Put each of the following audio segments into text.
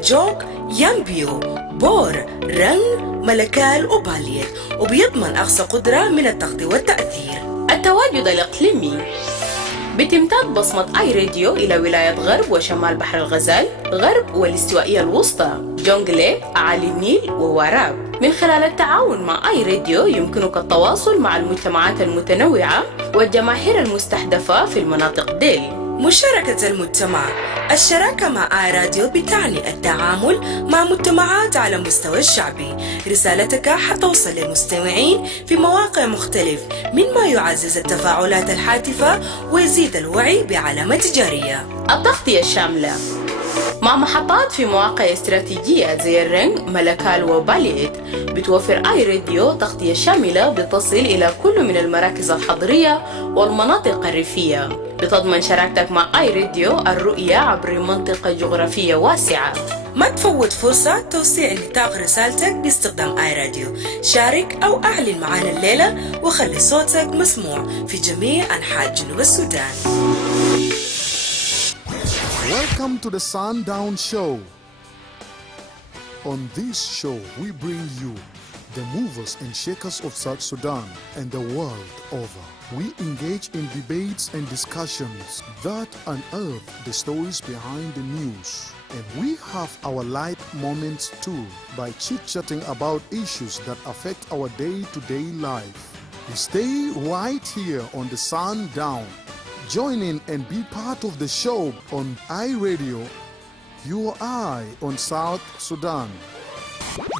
أجوك، يامبيو، بور، رنج، ملكال وباليت، وبيضمن أقصى قدرة من التغطية والتأثير. التواجد الإقليمي بتمتد بصمة آي راديو إلى ولاية غرب وشمال بحر الغزال، غرب والاستوائية الوسطى، جونغلي، أعالي النيل ووراب. من خلال التعاون مع آي راديو يمكنك التواصل مع المجتمعات المتنوعة والجماهير المستهدفة في المناطق ديل. مشاركة المجتمع. الشراكة مع آي راديو بتعني التعامل مع مجتمعات على مستوى الشعبي. رسالتك حتوصل للمستمعين في مواقع مختلف، مما يعزز التفاعلات الهاتفة ويزيد الوعي بعلامة تجارية. التغطية الشاملة مع محطات في مواقع استراتيجية زي الرنج، ملكال وباليت. بتوفر آي راديو تغطية شاملة بتصل إلى كل من المراكز الحضرية والمناطق الريفية. بتضمن شراكتك مع آي راديو الرؤية عبر منطقة جغرافية واسعة. ما تفوت فرصة توسيع نطاق رسالتك باستخدام آي راديو. شارك أو أعلن معنا الليلة وخلي صوتك مسموع في جميع أنحاء جنوب السودان. Welcome to the Sundown Show. On this show, we bring you the movers and shakers of South Sudan and the world over. We engage in debates and discussions that unearth the stories behind the news. And we have our light moments too by chit-chatting about issues that affect our day-to-day life. Stay right here on the Sundown. Join in and be part of the show on iRadio, your eye on South Sudan.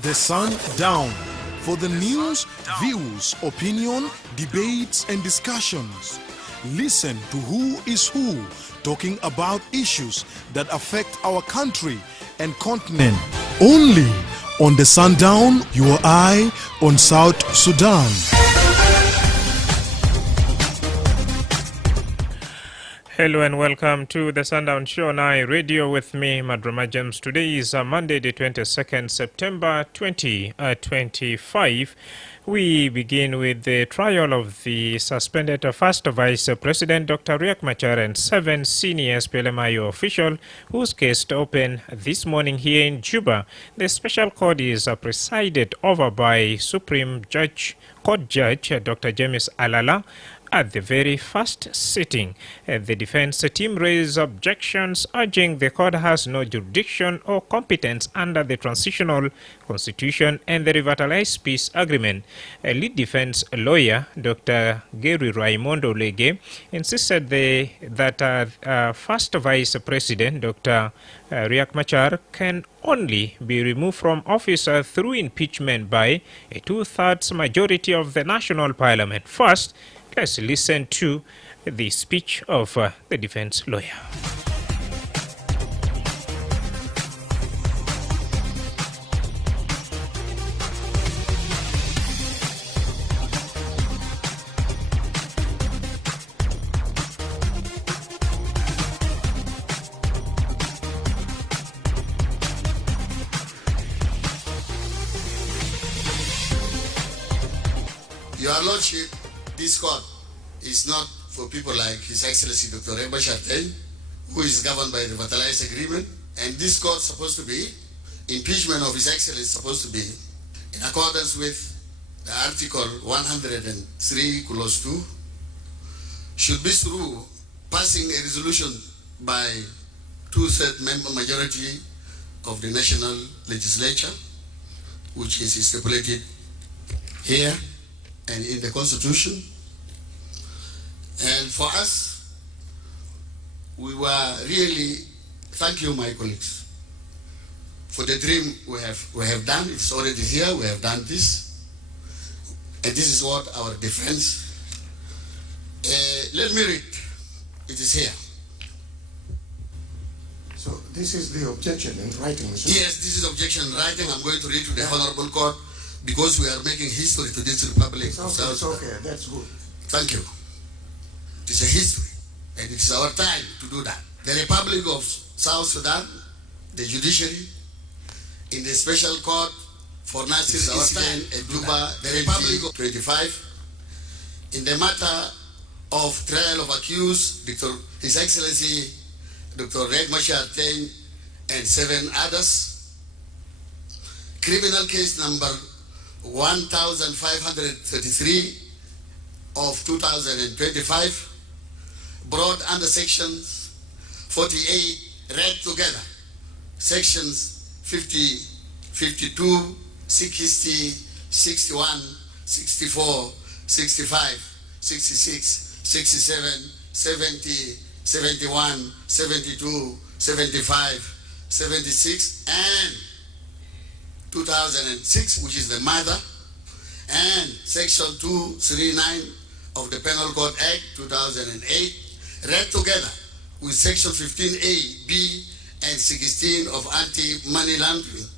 The Sundown. For the news, views, opinion, debates, and discussions. Listen to who is who talking about issues that affect our country and continent. Only on the Sundown, your eye on South Sudan. Hello and welcome to the Sundown Show on iRadio with me, Madrama. Today is Monday, the 22nd September 2025. We begin with the trial of the suspended First Vice President Dr. Riek Machar and 7 senior SPLMIO officials whose case opened this morning here in Juba. The special court is presided over by Supreme Court Judge Dr. James Alala. At the very first sitting, the defense team raised objections urging the court has no jurisdiction or competence under the transitional constitution and the revitalized peace agreement. A lead defense lawyer, Dr. Gary Raimondo Lege, insisted that first vice president, Dr. Riek Machar, can only be removed from office through impeachment by a 2/3 majority of the national parliament. First, let's listen to the speech of the defense lawyer. Your Lordship, this court is not for people like His Excellency Dr. Riek Machar, who is governed by the revitalized agreement, and this court is supposed to be, impeachment of His Excellency is supposed to be in accordance with the Article 103, Clause 2, should be through passing a resolution by 2/3 member majority of the national legislature, which is stipulated here and in the Constitution. And for us, we were really, thank you, my colleagues, for the dream we have done. It's already here. We have done this, and this is what our defense. Let me read. It is here. So this is the objection in writing, Mr. Yes, this is objection in writing. I'm going to read to the Honorable Court because we are making history to this Republic of South Sudan. Okay, that's good. Thank you. It's a history, and it's our time to do that. The Republic of South Sudan, the judiciary, in the special court for Nasir Islam and Juba, the Republic of 25, in the matter of trial of accused, His Excellency Dr. Riek Machar and 7 others. Criminal case number 1533 of 2025, brought under sections 48, read together. Sections 50, 52, 60, 61, 64, 65, 66, 67, 70, 71, 72, 75, 76, and 2006, which is the mother, and Section 239 of the Penal Code Act 2008, read together with Section 15A, B, and 16 of Anti-Money Laundering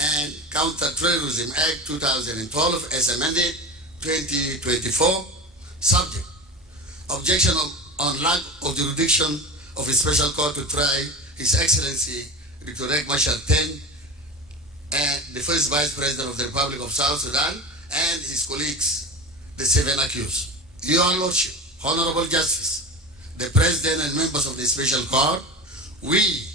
and Counter-Terrorism Act 2012 as amended 2024, subject. Objection on lack of jurisdiction of a special court to try His Excellency Dr. Riek Machar X, and the first Vice President of the Republic of South Sudan, and his colleagues, the 7 accused. Your Lordship, Honorable Justice, the President and members of the Special Court, we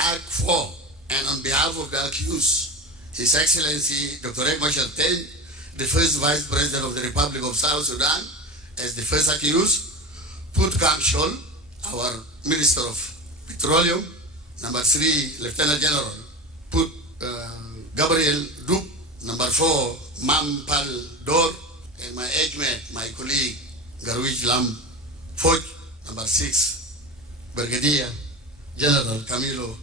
act for and on behalf of the accused, His Excellency Dr. Riek Machar X, the first Vice President of the Republic of South Sudan, as the first accused, put Kamshol, our Minister of Petroleum, number 3, Lieutenant General, put Gabriel Duke, number 4, Mam Pal Dor, and my age mate, my colleague, Garwij Lam Foj, number 6, Brigadier General Camilo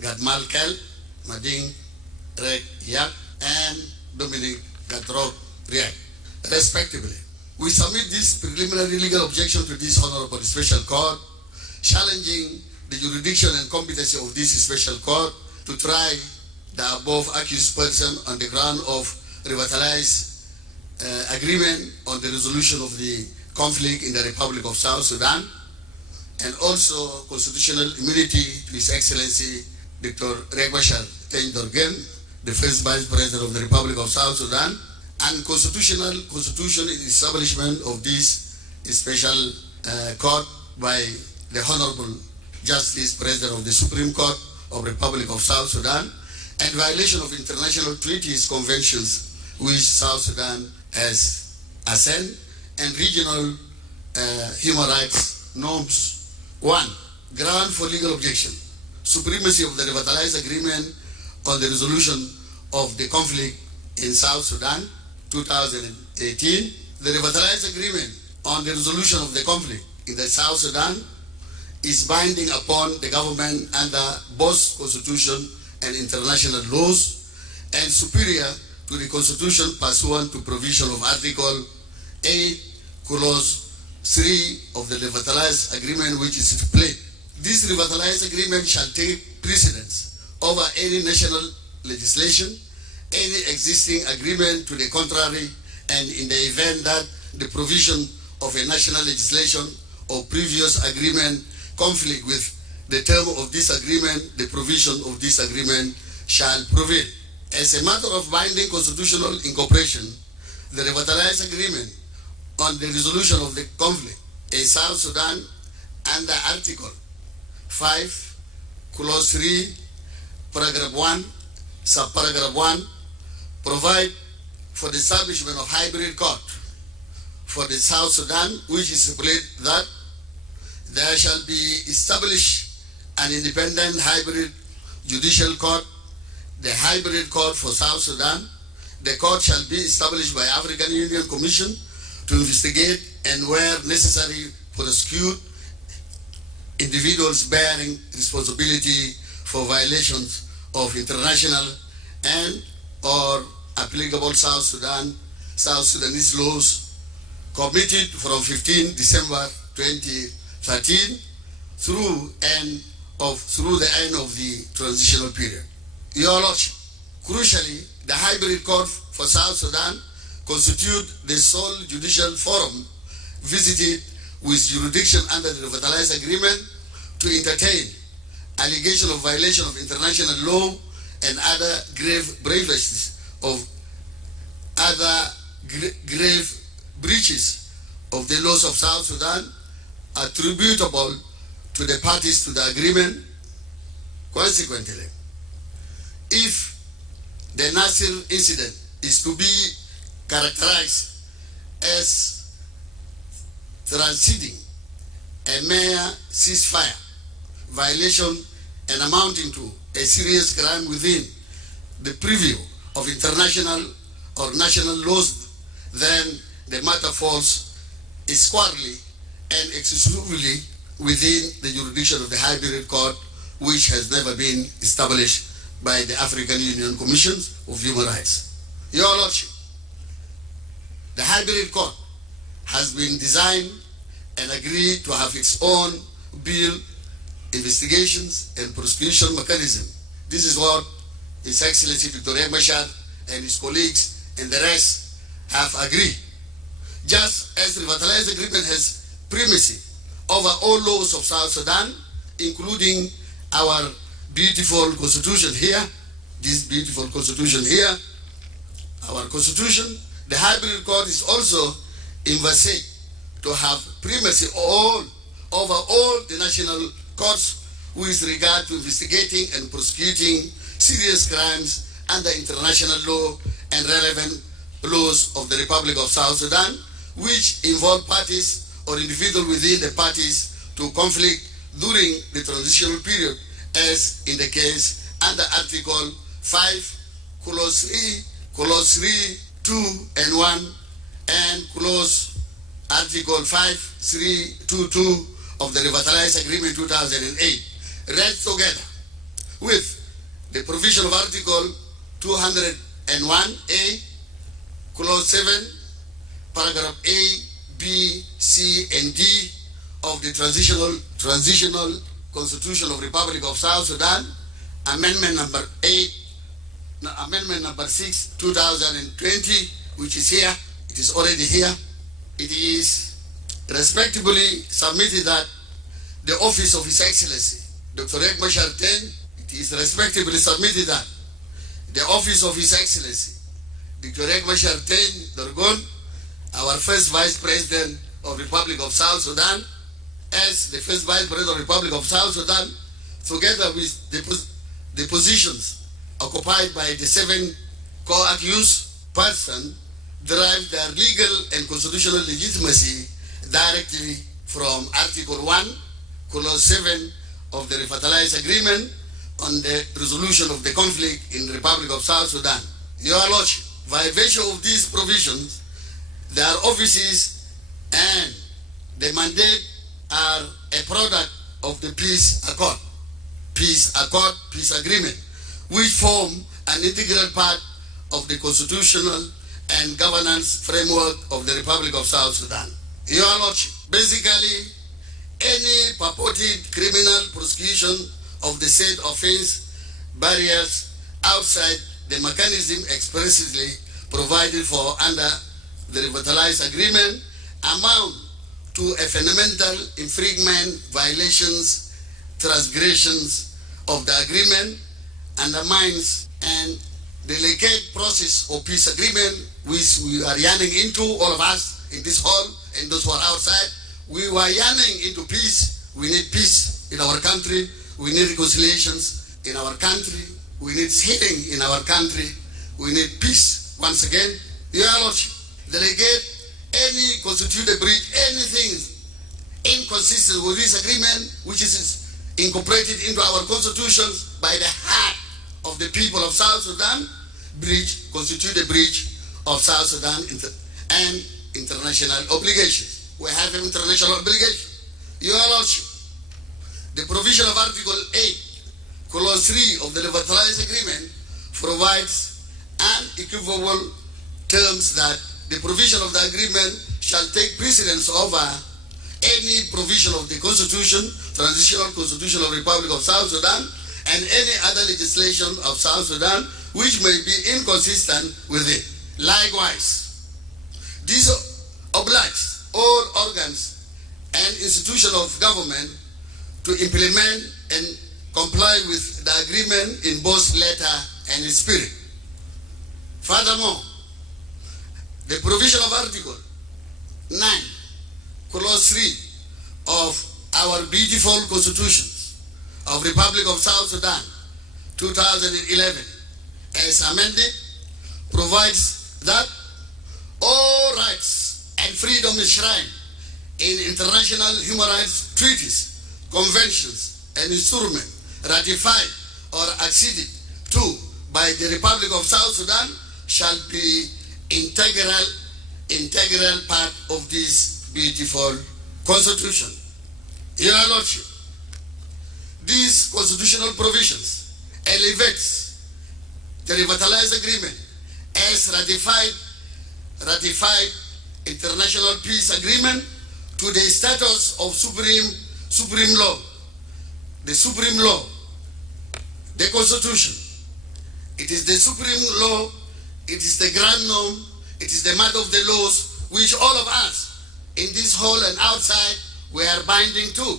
Gadmal Kel, Mading Rek Yak, and Dominic Gatrok Riek, respectively. We submit this preliminary legal objection to this Honorable Special Court, challenging the jurisdiction and competency of this Special Court to try the above accused person on the ground of revitalized agreement on the resolution of the conflict in the Republic of South Sudan, and also constitutional immunity to His Excellency Dr. Riek Machar X, the first Vice President of the Republic of South Sudan, and constitutional establishment of this special court by the Honorable Justice President of the Supreme Court of the Republic of South Sudan, and violation of international treaties, conventions which South Sudan has assent, and regional human rights norms. 1. Ground for legal objection: supremacy of the revitalized agreement on the resolution of the conflict in South Sudan, 2018. The revitalized agreement on the resolution of the conflict in the South Sudan is binding upon the government under both constitution and international laws, and superior to the constitution pursuant to provision of Article 8, Clause 3 of the revitalized agreement, which is stipulated. This revitalized agreement shall take precedence over any national legislation, any existing agreement to the contrary, and in the event that the provision of a national legislation or previous agreement conflict with the term of this agreement, the provision of this agreement shall prevail. As a matter of binding constitutional incorporation, the revitalized agreement on the resolution of the conflict in South Sudan under Article 5, Clause 3, Paragraph 1, Subparagraph 1, provide for the establishment of hybrid court for the South Sudan, which is stipulated that there shall be established an independent hybrid judicial court, the hybrid court for South Sudan. The court shall be established by African Union Commission to investigate and, where necessary, prosecute individuals bearing responsibility for violations of international and or applicable South Sudanese laws committed from 15 December 2013 through the end of the transitional period. Your Lordship, crucially, the hybrid court for South Sudan constitute the sole judicial forum visited with jurisdiction under the revitalized agreement to entertain allegation of violation of international law and other grave breaches of the laws of South Sudan attributable to the parties to the agreement, Consequently, if the Nasir incident is to be characterized as transcending a mere ceasefire violation and amounting to a serious crime within the purview of international or national laws, then the matter falls squarely and exclusively within the jurisdiction of the Hybrid Court, which has never been established by the African Union Commissions of Human Rights. Your Lordship, the Hybrid Court has been designed and agreed to have its own bill, investigations and prosecution mechanism. This is what His Excellency Dr. Machar and his colleagues and the rest have agreed. Just as the revitalized agreement has primacy over all laws of South Sudan, including our beautiful constitution here, this beautiful constitution here, our constitution, the Hybrid Court is also envisaged to have primacy over all the national courts with regard to investigating and prosecuting serious crimes under international law and relevant laws of the Republic of South Sudan, which involve parties or individuals within the parties to conflict during the transitional period, as in the case under Article 5, Clause 3, 2 and 1, and Clause Article 5, 3, 2, 2 of the Revitalized Agreement 2008, read together with the provision of Article 201A, Clause 7, Paragraph A, B, C, and D of the Transitional Constitution of Republic of South Sudan, Amendment number 6, 2020, which is here. It is already here. It is respectably submitted that the office of His Excellency, Dr. Riek Machar, it is respectably submitted that the office of His Excellency, Dr. Riek Machar Dorgon, our first Vice President of the Republic of South Sudan, as the first Vice President of the Republic of South Sudan, together with the positions occupied by the 7 co-accused persons, derive their legal and constitutional legitimacy directly from Article 1, Clause 7 of the Revitalized Agreement on the resolution of the conflict in the Republic of South Sudan. Your Lordship, by virtue of these provisions, their offices and the mandate are a product of the peace accord, peace agreement, which form an integral part of the constitutional and governance framework of the Republic of South Sudan. Your Lordship, basically, any purported criminal prosecution of the said offense barriers outside the mechanism expressly provided for under the Revitalized Agreement amount to a fundamental infringement, violations, transgressions of the agreement, undermines and delicate process of peace agreement, which we are yearning into, all of us in this hall and those who are outside. We were yearning into peace. We need peace in our country. We need reconciliations in our country. We need healing in our country. We need peace. Once again, Your Lordship, delegate any constituted breach, anything inconsistent with this agreement, which is incorporated into our constitutions by the heart of the people of South Sudan, constitute a breach of South Sudan and international obligations. We have an international obligation. Your Lordship, the provision of Article 8, Clause 3 of the Revitalized Agreement provides unequivocal terms that the provision of the agreement shall take precedence over any provision of the Constitution, Transitional Constitution of the Republic of South Sudan, and any other legislation of South Sudan which may be inconsistent with it. Likewise, this obliges all organs and institutions of government to implement and comply with the agreement in both letter and in spirit. Furthermore, the provision of Article 9, Clause 3 of our beautiful constitutions of Republic of South Sudan 2011 as amended provides that all rights and freedom enshrined in international human rights treaties, conventions, and instruments ratified or acceded to by the Republic of South Sudan shall be integral part of this beautiful constitution. Your Lordship, these constitutional provisions elevates the revitalized agreement as ratified international peace agreement to the status of supreme law. The supreme law, the constitution, it is the supreme law, it is the grand norm, it is the mother of the laws which all of us in this hall and outside we are binding to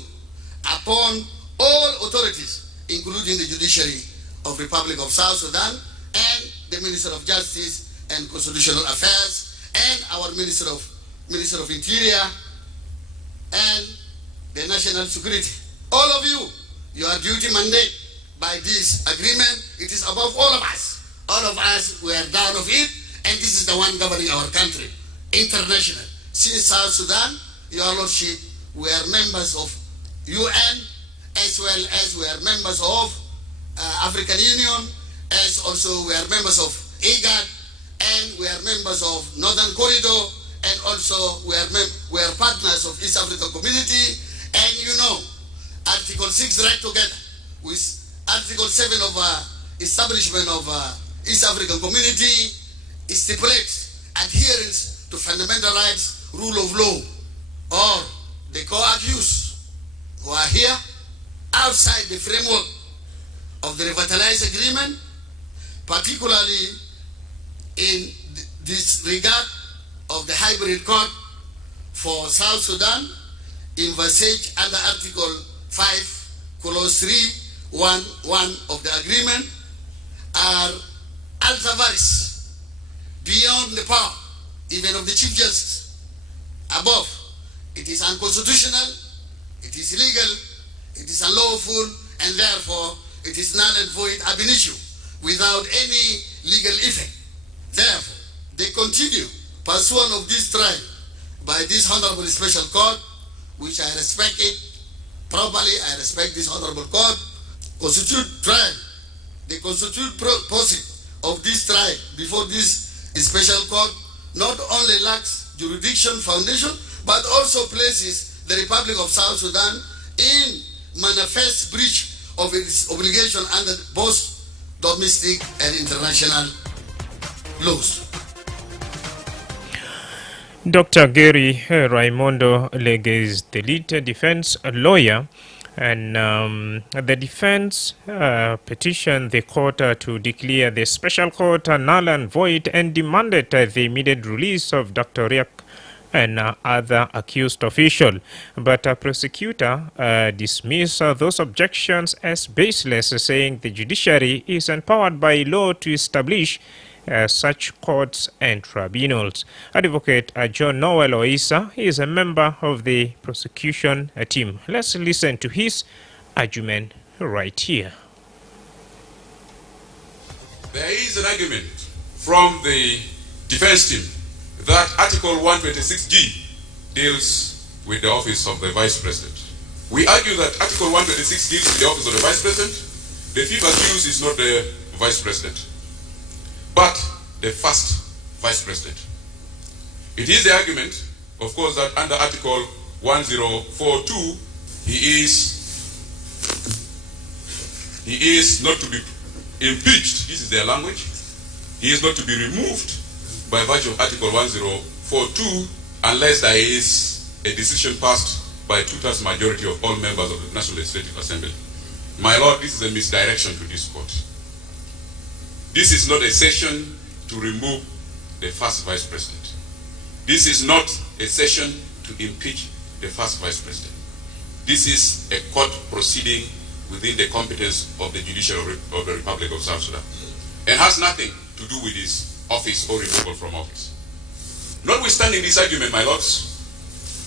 upon all authorities, including the judiciary of Republic of South Sudan and the Minister of Justice and Constitutional Affairs and our Minister of Interior and the National Security. All of you, your duty mandate by this agreement, it is above all of us. All of us, we are down of it, and this is the one governing our country, international. Since South Sudan, your Lordship, we are members of UN, as well as we are members of African Union, as also we are members of IGAD, and we are members of Northern Corridor, and also we are partners of East African Community, and you know, Article 6 right together with Article 7 of establishment of East African Community stipulates adherence to fundamental rights, rule of law, or the co-accused who are here outside the framework of the revitalized agreement, particularly in this regard of the hybrid court for South Sudan, envisaged under Article 5, Clause 3, 1 of the agreement, are ultra-various, beyond the power even of the Chief Justice. Above, it is unconstitutional, it is illegal, it is unlawful, and therefore it is null and void ab initio, without any legal effect. Therefore, they continue pursuant of this trial by this Honorable Special Court, which I respect it properly. I respect this Honorable Court. Constitute trial, the constitute process of this trial before this Special Court not only lacks jurisdiction foundation, but also places the Republic of South Sudan in manifest breach of its obligation under both domestic and international laws. Dr. Gary Raimondo Lege is the lead defense lawyer, and the defense petitioned the court to declare the special court null and void and demanded the immediate release of Dr. Riek and other accused officials. But a prosecutor dismissed those objections as baseless, saying the judiciary is empowered by law to establish such courts and tribunals. Advocate John Noel Oisa is a member of the prosecution team. Let's listen to his argument right here. There is an argument from the defense team that Article 126G deals with the office of the Vice President. We argue that Article 126 deals with the office of the Vice President. The fifth accused is not the Vice President, but the first Vice President. It is the argument, of course, that under Article 1042, he is not to be impeached. This is their language. He is not to be removed by virtue of Article 1042 unless there is a decision passed by a two-thirds majority of all members of the National Legislative Assembly. My Lord, this is a misdirection to this court. This is not a session to remove the first Vice President. This is not a session to impeach the first Vice President. This is a court proceeding within the competence of the judiciary of the Republic of South Sudan, and has nothing to do with his office or removal from office. Notwithstanding this argument, my lords,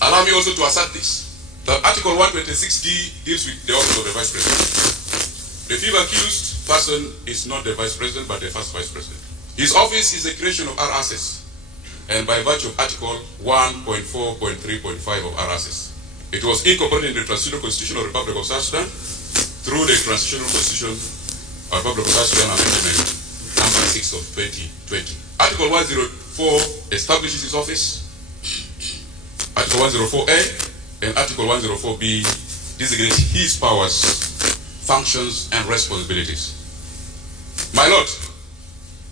allow me also to assert this, that Article 126D deals with the office of the Vice President. The fifth accused person is not the vice president, but the first vice president. His office is a creation of RSS, and by virtue of Article 1.4.3.5 of RSS. It was incorporated in the Transitional Constitution of the Republic of South Sudan through the Transitional Constitution of the Republic of South Sudan Amendment number 6 of 2020. Article 104 establishes his office. Article 104A and Article 104B designate his powers, functions, and responsibilities. My Lord,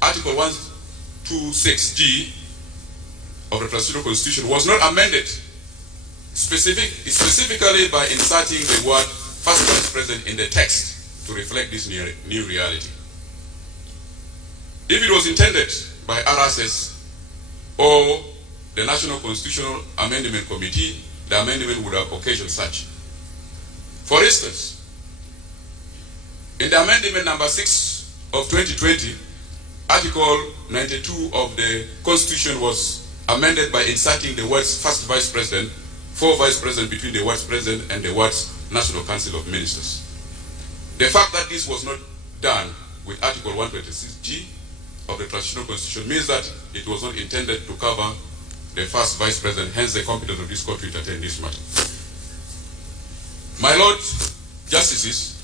Article 126G of the Transitional Constitution was not amended specifically by inserting the word first vice president in the text to reflect this new reality. If it was intended by RSS or the National Constitutional Amendment Committee, the amendment would have occasioned such. For instance, in the amendment number 6 of 2020, Article 92 of the Constitution was amended by inserting the words first vice president, for vice president between the words president and the words National Council of Ministers. The fact that this was not done with Article 126G of the Transitional Constitution means that it was not intended to cover the first vice president, hence the competence of this court to entertain this matter. My Lord Justices,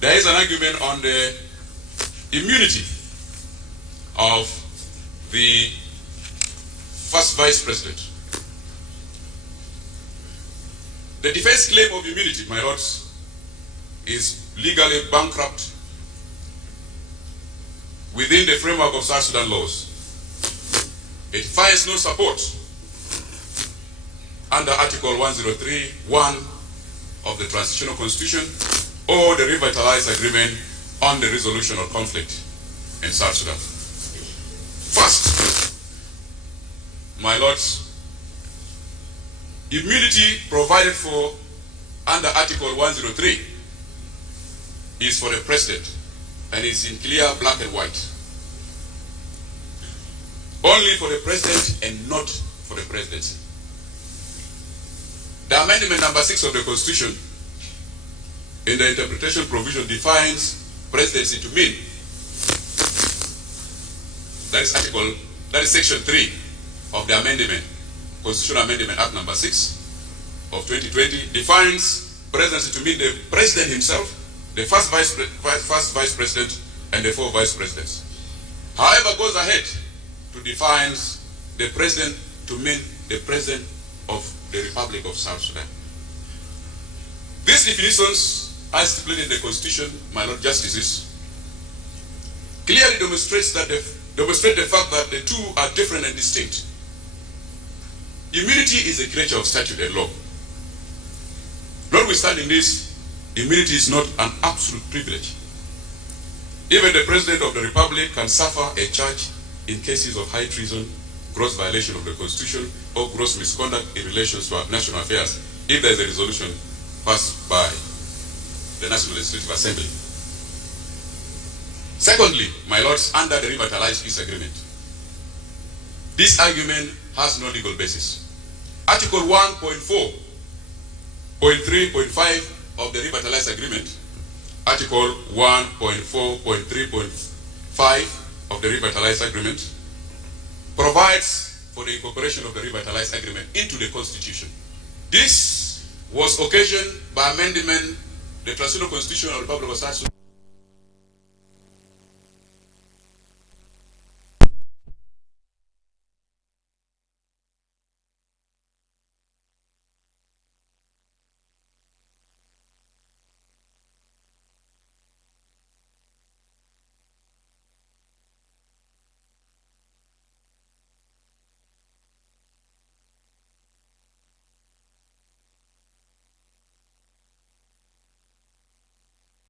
there is an argument on the immunity of the first vice president. The defense claim of immunity, my lords, is legally bankrupt within the framework of South Sudan laws. It finds no support under Article 103(1) of the Transitional Constitution or the Revitalized Agreement on the Resolution of Conflict in South Sudan. First, my lords, immunity provided for under Article 103 is for the president and is in clear black and white. Only for the president and not for the presidency. The amendment number 6 of the Constitution in the interpretation provision defines presidency to mean, that is section 3 of the amendment, Constitutional Amendment Act number 6 of 2020 defines presidency to mean the president himself, the first vice president, and the 4 vice presidents. However, goes ahead to define the president to mean the president of the Republic of South Sudan. These definitions, as stipulated in the Constitution, my Lord Justices, clearly demonstrate the fact that the two are different and distinct. Immunity is a creature of statute and law. Notwithstanding this, immunity is not an absolute privilege. Even the President of the Republic can suffer a charge in cases of high treason, gross violation of the Constitution, or gross misconduct in relation to our national affairs if there is a resolution passed by the National Legislative Assembly. Secondly, my lords, under the Revitalized Peace Agreement, this argument has no legal basis. Article 1.4.3.5 of the Revitalized Agreement, Article 1.4.3.5 of the Revitalized Agreement provides for the incorporation of the Revitalized Agreement into the Constitution. This was occasioned by amendment the Transitional Constitution of the Republic of South Sudan